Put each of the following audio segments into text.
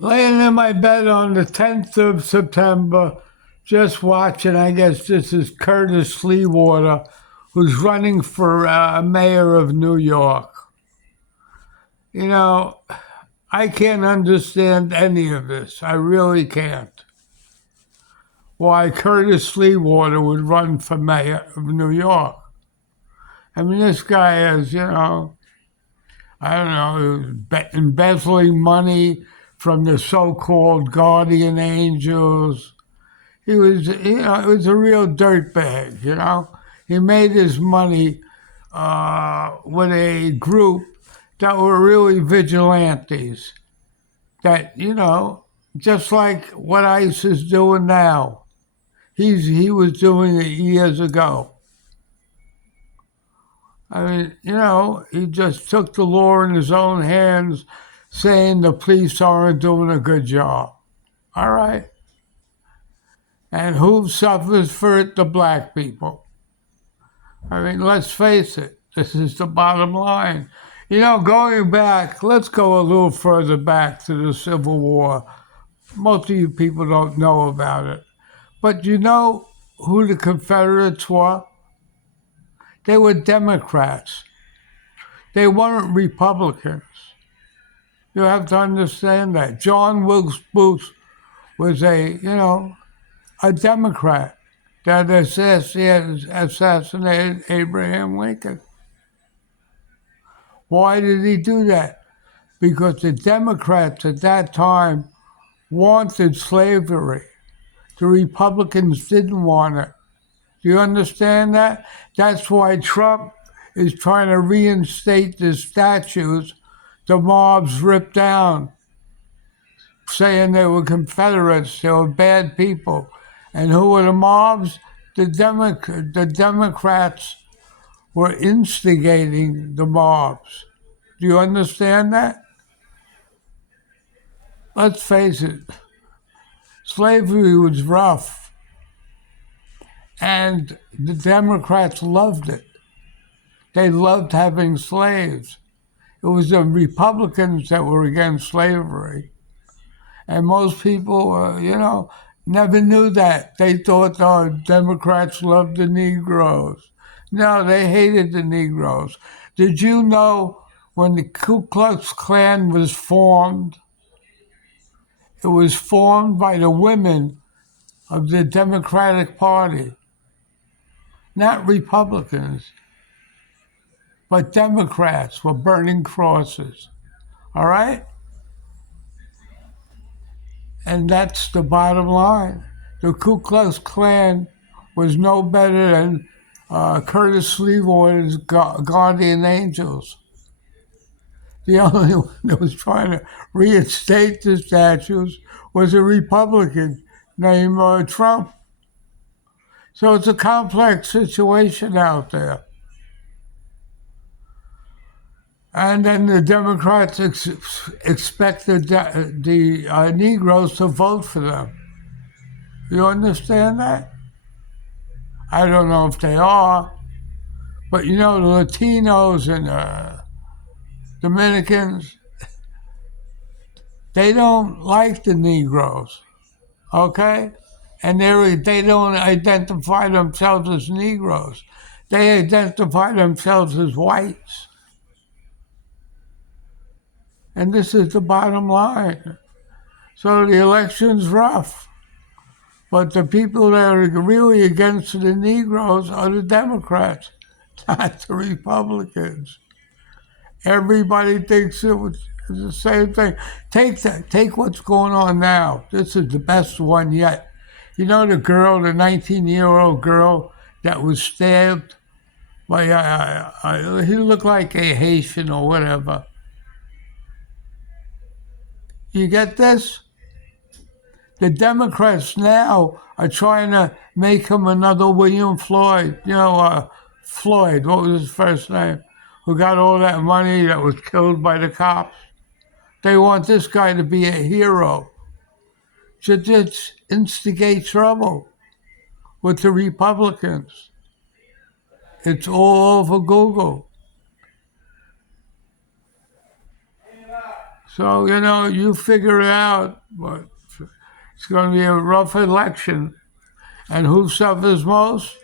Laying in my bed on the 10th of September, just watching, I guess this is Curtis Sliwa, who's running for mayor of New York. You know, I can't understand any of this. I really can't. Why Curtis Sliwa would run for mayor of New York. I mean, this guy is, I don't know, embezzling money from the so-called Guardian angels. It was a real dirtbag. He made his money with a group that were really vigilantes. That, just like what ICE is doing now. He was doing it years ago. I mean, he just took the law in his own hands, saying the police aren't doing a good job. All right. And who suffers for it? The black people. I mean, let's face it, this is the bottom line. Going back, let's go a little further back to the Civil War. Most of you people don't know about it. But you know who the Confederates were? They were Democrats. They weren't Republicans. You have to understand that. John Wilkes Booth was a Democrat that assassinated Abraham Lincoln. Why did he do that? Because the Democrats at that time wanted slavery. The Republicans didn't want it. Do you understand that? That's why Trump is trying to reinstate the statues the mobs ripped down, saying they were Confederates, they were bad people. And who were the mobs? The Democrats were instigating the mobs. Do you understand that? Let's face it, slavery was rough, and the Democrats loved it. They loved having slaves. It was the Republicans that were against slavery. And most people, never knew that. They thought, oh, Democrats loved the Negroes. No, they hated the Negroes. Did you know when the Ku Klux Klan was formed, it was formed by the women of the Democratic Party, not Republicans, but Democrats were burning crosses. All right? And that's the bottom line. The Ku Klux Klan was no better than Curtis Sliwa's Guardian Angels. The only one that was trying to reinstate the statues was a Republican named Trump. So it's a complex situation out there. And then the Democrats expect the Negroes to vote for them. You understand that? I don't know if they are, but the Latinos and Dominicans, they don't like the Negroes, okay? And they don't identify themselves as Negroes. They identify themselves as whites. And this is the bottom line. So the election's rough. But the people that are really against the Negroes are the Democrats, not the Republicans. Everybody thinks it was the same thing. Take what's going on now. This is the best one yet. You know the 19-year-old girl that was stabbed by, he looked like a Haitian or whatever. You get this? The Democrats now are trying to make him another William Floyd. Floyd, what was his first name? Who got all that money that was killed by the cops. They want this guy to be a hero. To just instigate trouble with the Republicans. It's all over Google. So, you figure it out, but it's going to be a rough election. And who suffers most?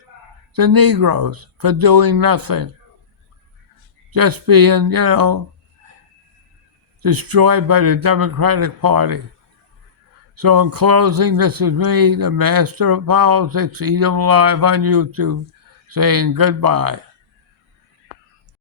The Negroes for doing nothing. Just being, destroyed by the Democratic Party. So in closing, this is me, the master of politics, Edom Live on YouTube, saying goodbye.